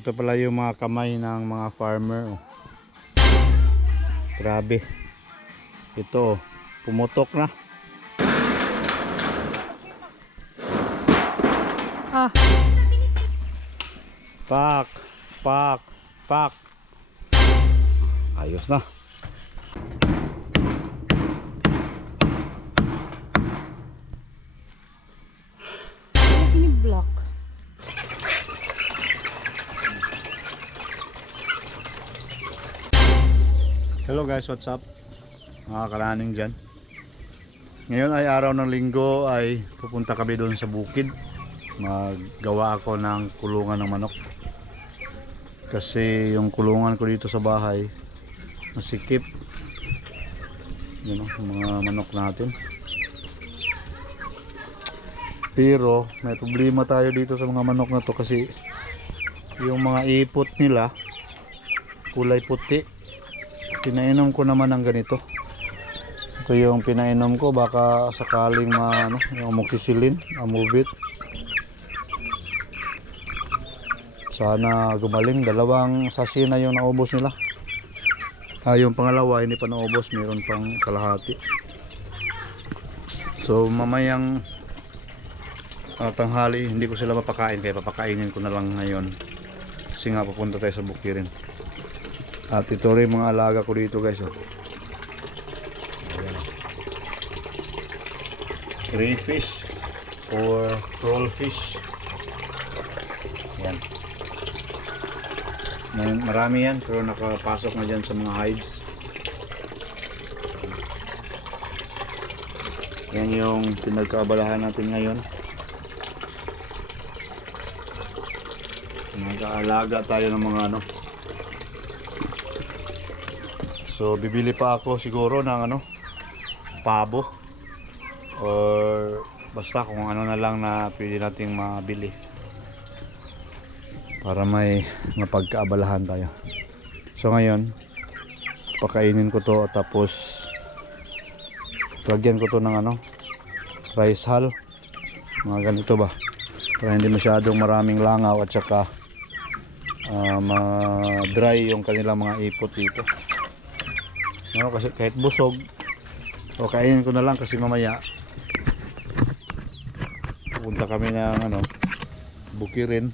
Ito pala yung mga kamay ng mga farmer. Grabe. Ito, pumutok na. Ah. Pak, pak, pak. Ayos na. Ini block. Hello guys, what's up? Mga kalaning dyan. Ngayon ay araw ng linggo, ay pupunta kami doon sa bukid. Maggawa ako ng kulungan ng manok. Kasi yung kulungan ko dito sa bahay masikip. Yun o, mga manok natin. Pero may problema tayo dito sa mga manok na to kasi yung mga ipot nila kulay puti. Pinainom ko naman ng ganito. Ito yung pinainom ko, baka sakaling yung amoxicillin, amubit. Sana gumaling. 2 sachet na yung naubos nila. Yung pangalawa hindi pa naubos, mayroon pang kalahati. So mamayang tanghali hindi ko sila mapakain, kaya papakainin ko na lang ngayon. Kasi nga pupunta tayo sa bukirin. At ito rin mga alaga ko dito guys. Crayfish or trollfish. Yan. Marami yan pero nakapasok na dyan sa mga hides. Yan yung pinagkaabalahan natin ngayon. Nag-aalaga tayo ng mga So bibili pa ako siguro ng pabo or basta kung ano na lang na pwede nating mabili para may mapagkaabalahan tayo. So ngayon pakainin ko to tapos lagyan ko to ng rice hull, mga ganito ba, para hindi masyadong maraming langaw at saka ma-dry yung kanilang mga ipot dito. Kasi kahit busog o kainin ko na lang kasi mamaya pupunta kami ng bukirin.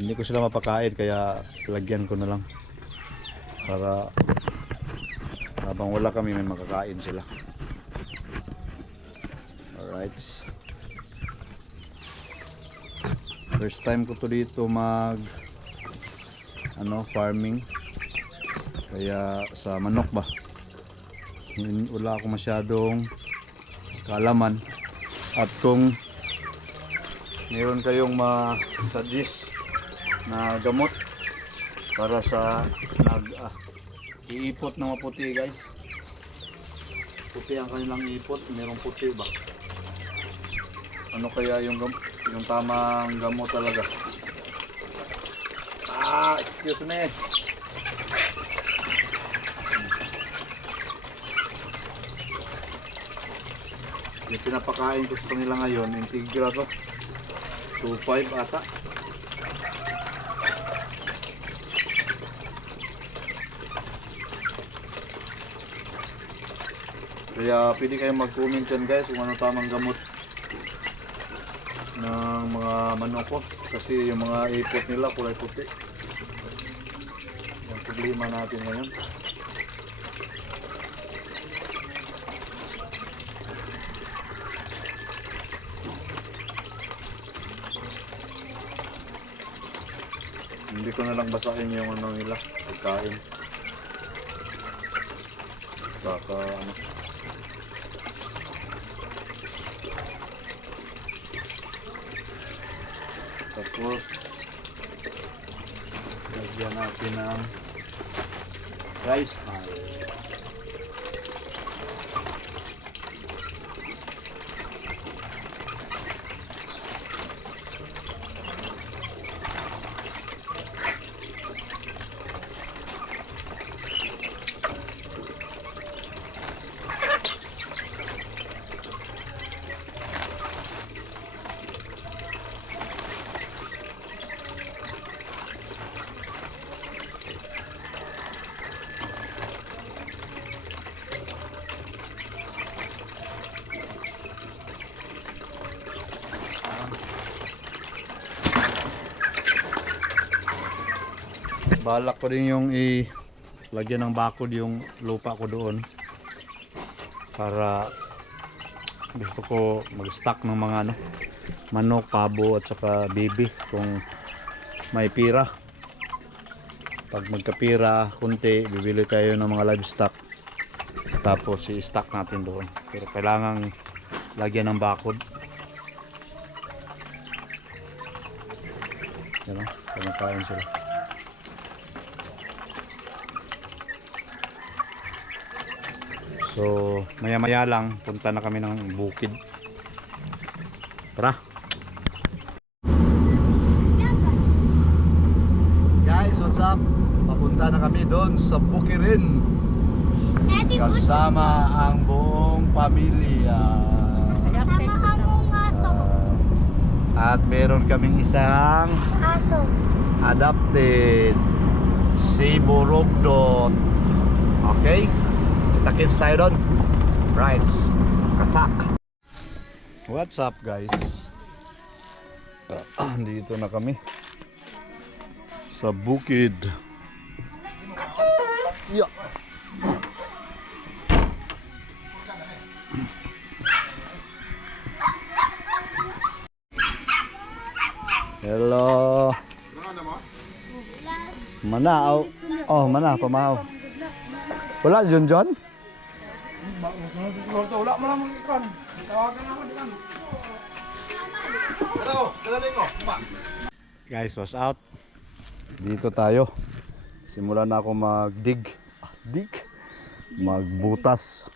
Hindi ko sila mapakain kaya lagyan ko na lang para habang wala kami may makakain sila. Alright, first time ko to dito mag farming. Kaya sa manok ba, wala akong masyadong kaalaman. At kung mayroon kayong ma-suggest na gamot para sa iipot na maputi guys, puti ang kanilang ipot, mayroong puti ba, ano kaya yung tamang gamot talaga? Excuse me. Yung pinapakain ko sa kanila ngayon, Integra to, 2.5 ata. Kaya pwede kayong mag-comment dyan guys kung ano tamang gamot ng mga manok ko, kasi yung mga ipot nila kulay puti. Yung problema natin ngayon. Hindi ko na lang basahin yung nila, pagkain. Baka Tapos lagyan natin ng rice hull. balak ko din yung lagyan ng bakod yung lupa ko doon para gusto ko mag-stock ng mga ano, manok, pabo at saka bibi kung may pira. Pag magkapira kunti, bibili tayo ng mga livestock tapos i-stock natin doon, pero kailangan lagyan ng bakod. Yan o, kumakain sila. So maya maya lang punta na kami ng bukid. Tara guys, what's up? Papunta na kami doon sa Bukirin kasama ang buong pamilya. Kasama ang aso. At meron kaming isang Aso. adopted si Borogdot. Okay, kita-kits tayo doon. Right, katak. What's up guys? Dito na kami sa bukid. Yeah. Hello. Mana? Oh, mana pamahaw. Wala John John? Wala mo lang mag-ikon. Tawagan ako diyan. Hello, dalaling mo. Guys, was out. Dito tayo. Simulan na ako magbutas.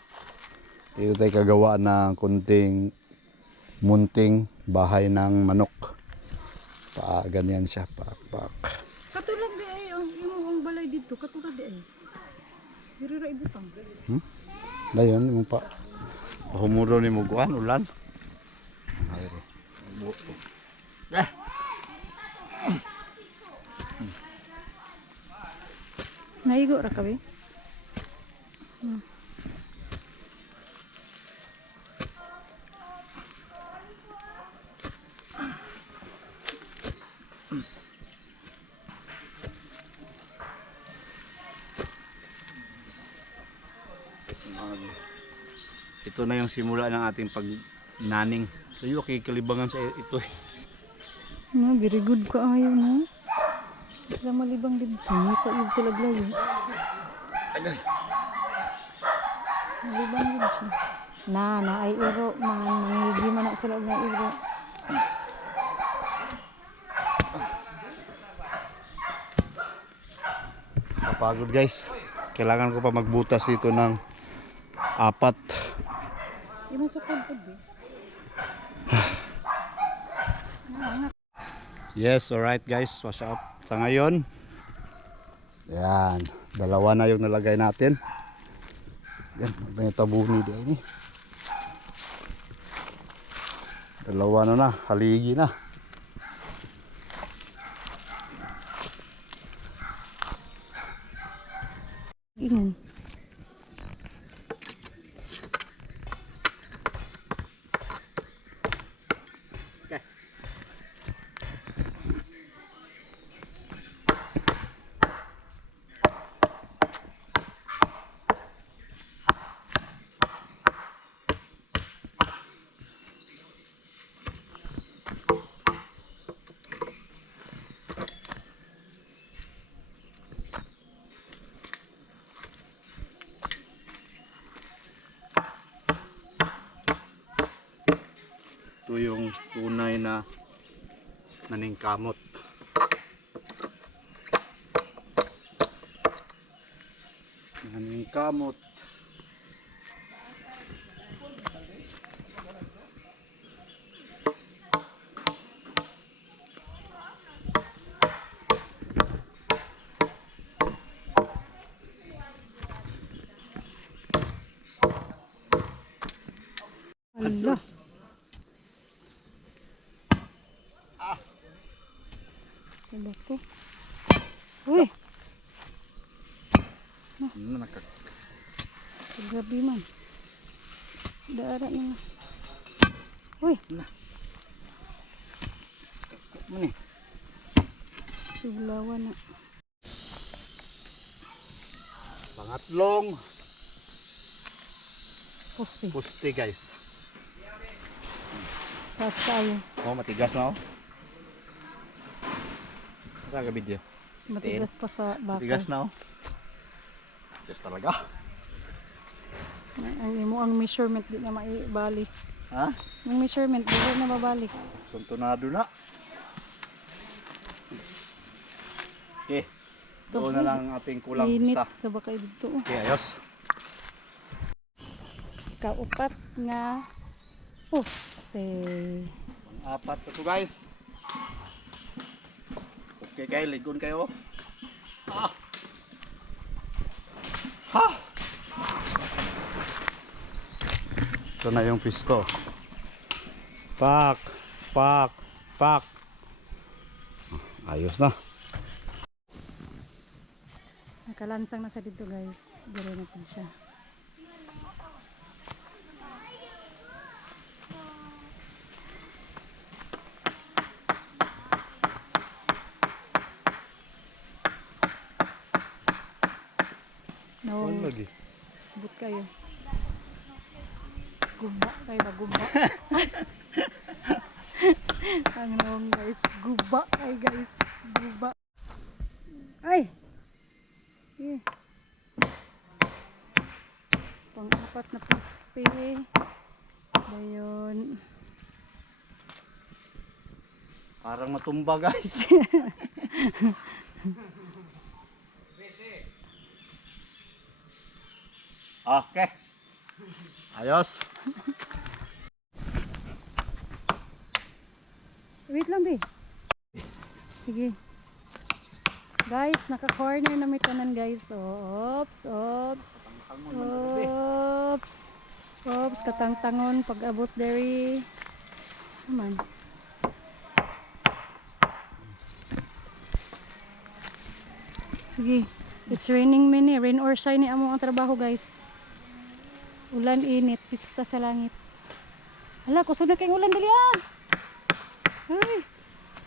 Dito tayo kagawa ng kunting munting bahay ng manok. Ganyan siya, pak. Katulad di ay yung balay dito, katulad di ay. Diri ra ibutang. Dayon mo pa. Humuro ni muguan ulan. Ayro. Naigo ra kabe. Ito na yung simula ng ating pagnaning. Tayo kikilibangan sa ito. No, very good ka ayo no. Sa malibang dito, ito yun sila glayo. Malibang din siya. Na ay iro man, nangigi man na sila og na iro. Kapagod guys. Kailangan ko pa magbutas dito ng 4. Imo sa pod di. Yes, alright guys, wash out. Sa ngayon, yan, 2 na yung nalagay natin. Yan, may tabuni din eh. 2 na, haligi na. Ingon. Ito yung tunay na naningkamot. Naningkamot. Allah. Coba ko. Uy, grabe man. Daara na. Uy, Mani. suglawan na. Pangatlong Poste. puste guys. Taas tayo. Oh, matigas na oh. Saan ka video? Matigas pa sa bakal. Matigas na oh. Matigas talaga. Ang imo ang measurement di na maibalik. Ha? Ang measurement di na mabalik. Tuntunado na. Okay. Doon na lang ang ating kulang Init isa. sa bakay dito. Okay, ayos. Kaupat nga poste. Apat na to guys. Okay kayo, ligon kayo. Ah. Ha! Ito na yung pisto. Pak! Pak! Pak! Ayos na. Nakalansang na sa dito guys. Dire na po siya. No, Ano lagi? but kayo. Guba kayo ba? Guba. Ang nawang guys. Guba kayo guys. Guba. Ay! Eh. Pang-apat na poste. Ayun. Parang matumba guys. Okay. Ayos. Wait lang, be. Sige. Guys, naka-corner na may tanan, guys. Oops, oops. Oops. Oops, katangtangon pag abot deri. Naman. Sige. It's raining mini. Rain or shine ni amo ang trabaho, guys. Ulan, init, pista sa langit. Hala, kusog na kayong ulan, dali ah. Ay,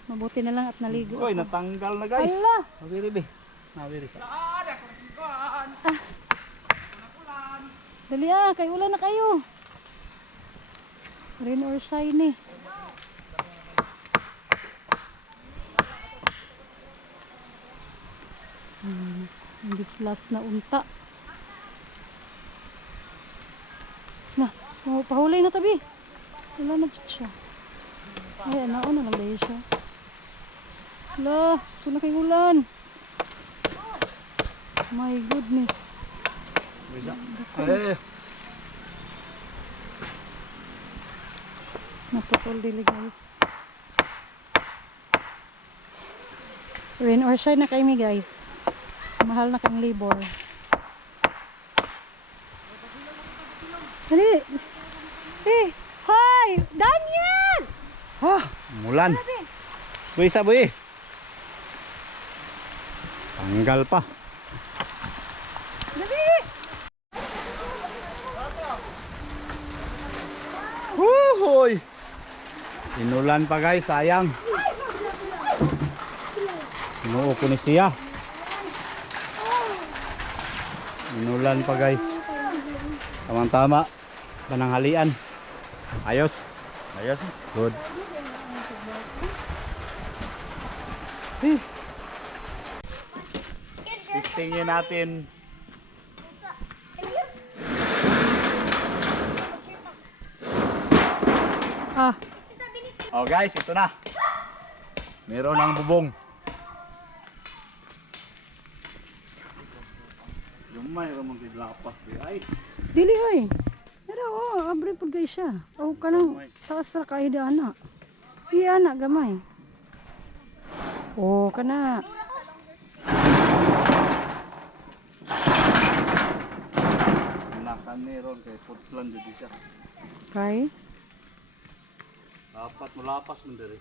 mabuti na lang at naligo Uy, ako. natanggal na guys. Hala. Nawiri be. Nawiri sa. Dali ah, kay ulan na kayo. Rain or shine eh. Ang bislas na unta. Na, pahulay na tabi. Wala na dyan siya. Ay, nauna lang dahil siya. Hala, suna kay ulan. My goodness. Eh, Naputol dili guys. Rain or shine na kami guys. Mahal na kang labor. Dali. Eh, hi! Daniel! ha, mulan. Boy, isa boy. Tanggal pa. Dali! Huhoy. Inulan pa guys, sayang. Inuo ko ni siya. Inulan pa guys. Tama-tama. Pananghalian. Ayos. Ayos. Good. Testingin natin. Ah, Oh guys, ito na. Meron ng bubong. Yung mayroon mong kidlapas. Ay. dili oy. Pero abre pud guys siya. O kanang taas ra kay ana. Iya ana gamay. Oh, kana. Nakan meron kay putlan dito siya. Kay Dapat mulapas mo diri.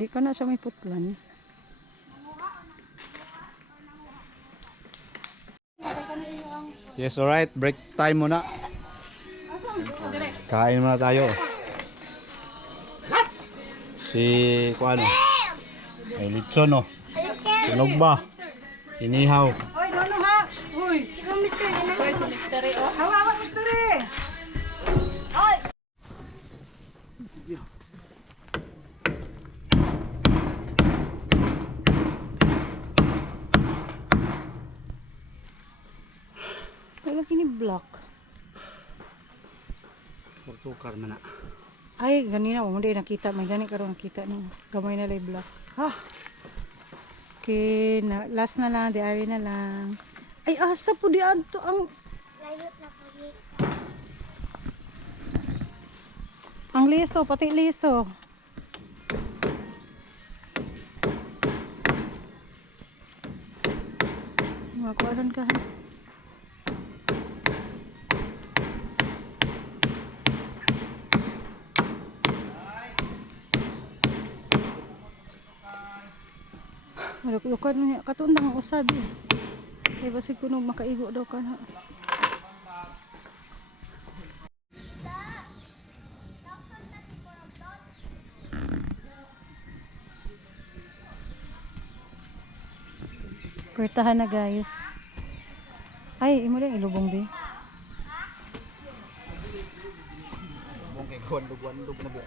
di ka na siya may putlan. Yes, alright. Break time muna. Kain muna tayo. Si kuano? Ay litson no. Tunog ba? Inihaw. Oy, dono ha. Uy, si Mystery, oh. Hawa, Mystery! Wala kini block. Tukar man na. Ay, ganina mo hindi nakita. May gani karon nakita no. Gamay na lay block. Okay, last na lang, diary na lang. Ay, asa po di adto ang Layot na kami. ang liso, pati liso. Makualan ka. Ha? Maluk-lukan niya katundang ang usab. Kay basig kuno makaigo daw ka na. Pertahan na guys. Ay, imo lang ilubong di. Mungkin gondog-gondog na ba?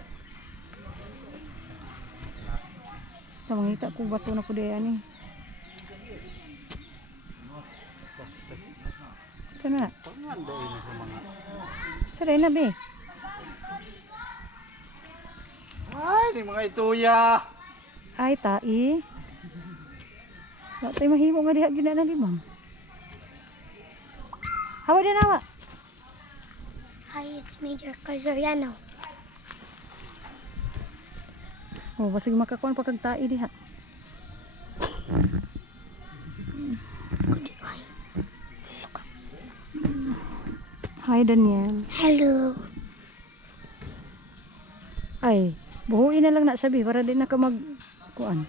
Mangita ko bato na po di ani. Sana na. Panganda ini sa mga. Sana na be. Ay, di mga ituya. Ay tai. Wa tay mahimo nga diha gyud na limang. Hawa din hawa. Hi, it's Major Calzoriano. Oh, basig makakuan pa kag tai diha. Hi Daniel. Hello. Ay, buhuin na lang na sabi para di na ka mag kuan.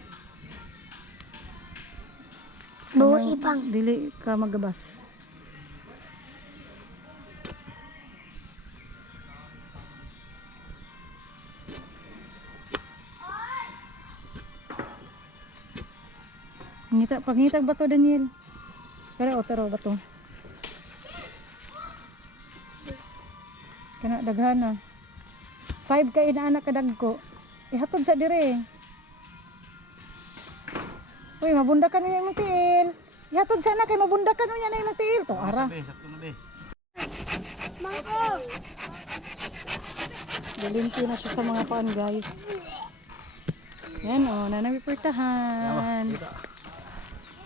Buo ibang. Dili ka magabas. Pangitag bato Daniel. Pero bato. Kana daghana. 5 ka inaanak kadagko. Ihatod sa dire. Uy, mabundakan mo yung tiil. Ihatod sana kay mabundakan mo niya na yung tiil. To ara. Sakto na be. Mangko. Galinti na siya sa mga paan guys. Yan o, nanamipertahan.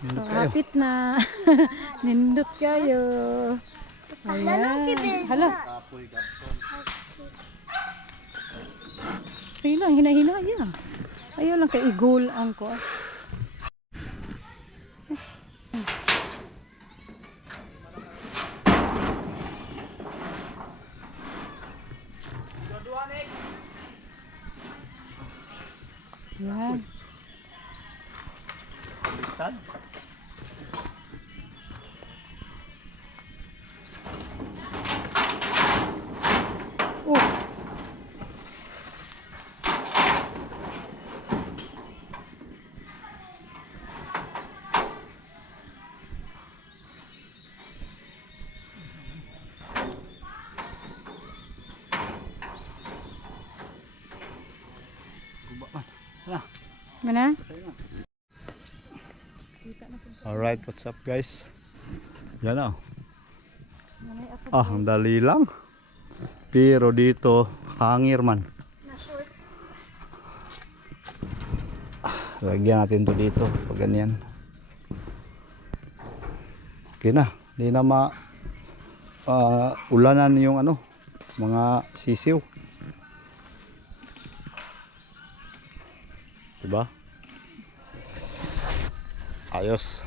So, hapit na. Nindot kayo. Ayan. Hala. Sige lang, hina-hina yan. Ayaw lang kay igol ang ko. Yan. Oh. Mana? Alright, what's up guys? Yan na. Ang dali lang. Pero dito, hangir man. Lagyan natin to dito, pag ganyan. Okay na, hindi na ulanan yung ano, mga sisiw. Diba? Ayos.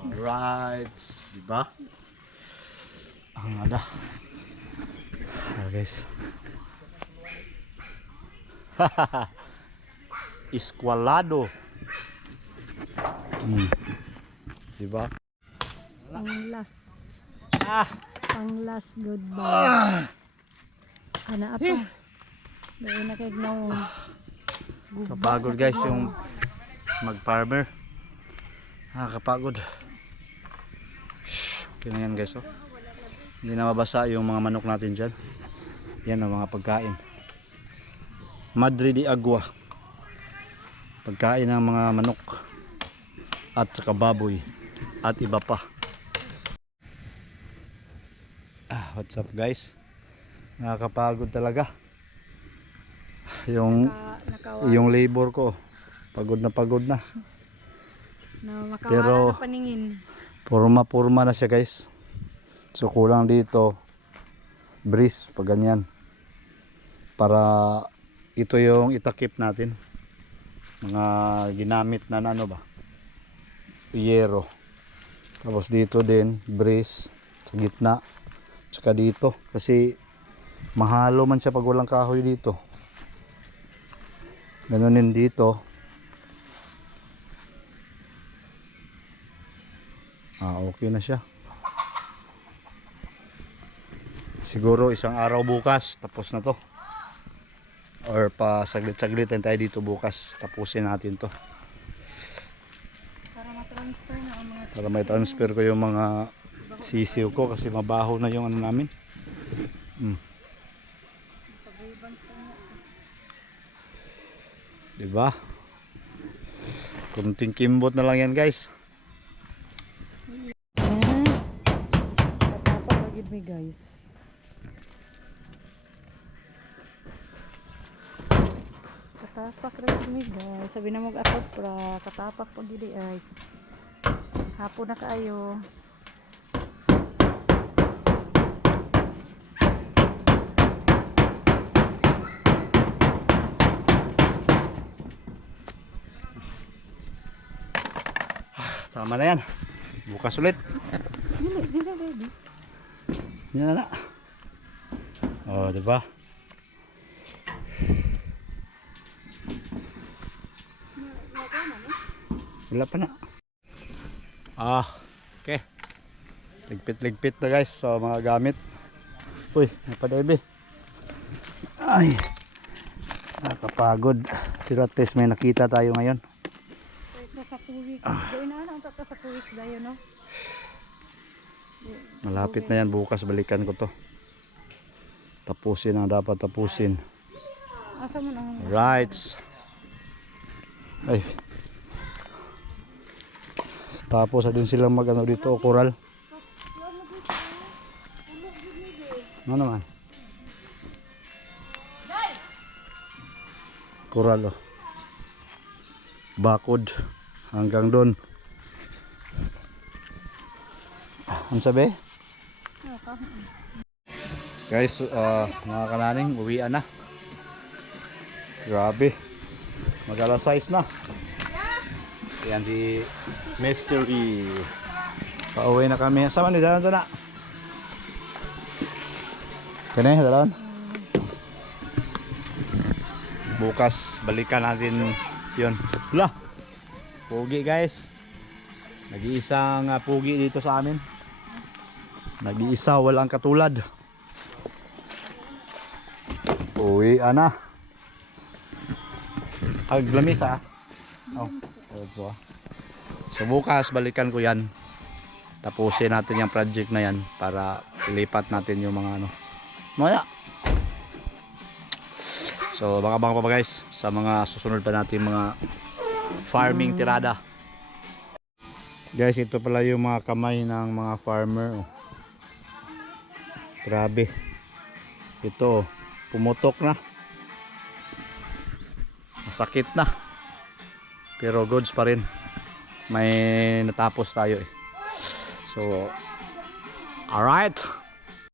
Alright, diba? Ang ada. Guys. Esqualado. Diba? Pang last. Ah! Pang last goodbye. Ana apa? Dahil na kay gnaw. Kapagod guys yung mag-farmer. Kapagod. Okay na yan guys, oh. Hindi na mabasa yung mga manok natin dyan. Yan ang mga pagkain. Madre de agua. Pagkain ng mga manok. At saka baboy. At iba pa. What's up guys? Nakakapagod talaga. Yung labor ko. Pagod na pagod na. Pero na paningin. purma na siya guys. So kulang dito breeze pag ganyan. Para ito yung itakip natin. Mga ginamit na ano ba? Yero. Tapos dito din breeze sa gitna. Tsaka dito kasi mahalo man siya pag walang kahoy dito. Ganunin dito. Okay na siya. Siguro isang araw bukas tapos na to. Or pa saglit-saglit tayo dito bukas. Tapusin natin to. Para ma-transfer na ang mga Para may transfer ko yung mga sisiw ko kasi mabaho na yung ano namin. Diba? Kunting kimbot na lang yan guys. katapa pagid mi guys. Katapak ra mi guys. Sabi na mo akot pra katapak pagid ay. Hapon na kaayo. Tama na yan. Bukas ulit. Dili baby. Yan na. Diba? Wala pa na. Okay. Ligpit na guys sa mga gamit. Uy, napadebe. Ay. Nakapagod. Pero at least may nakita tayo ngayon. Sa 2 weeks. Doon na ang sa 2 weeks dayon no. Malapit na yan, bukas balikan ko to. Tapusin ang dapat tapusin. Asa mo nang Right. Ay. Tapos din silang magano dito, coral. Ano naman? Coral oh. Bakod hanggang doon. Ano sabi? Guys, mga kananing, uwian na. Grabe. Mag-alas 6 na. Yan si Mystery. Pauwi na kami. Sama ni dalan to na. Kani, dalan. Bukas balikan natin 'yon. Lah. Pugi guys. Nag-iisang pugi dito sa amin. Nag-iisa, walang katulad. Uwi ana. Aglamis ah. So bukas balikan ko yan. Tapusin natin yung project na yan para ilipat natin yung mga ano. Maya. So baka pa guys sa mga susunod pa natin mga farming tirada. Guys, ito pala yung mga kamay ng mga farmer. Grabe. Ito, pumutok na. Masakit na. Pero goods pa rin. May natapos tayo eh. So, alright.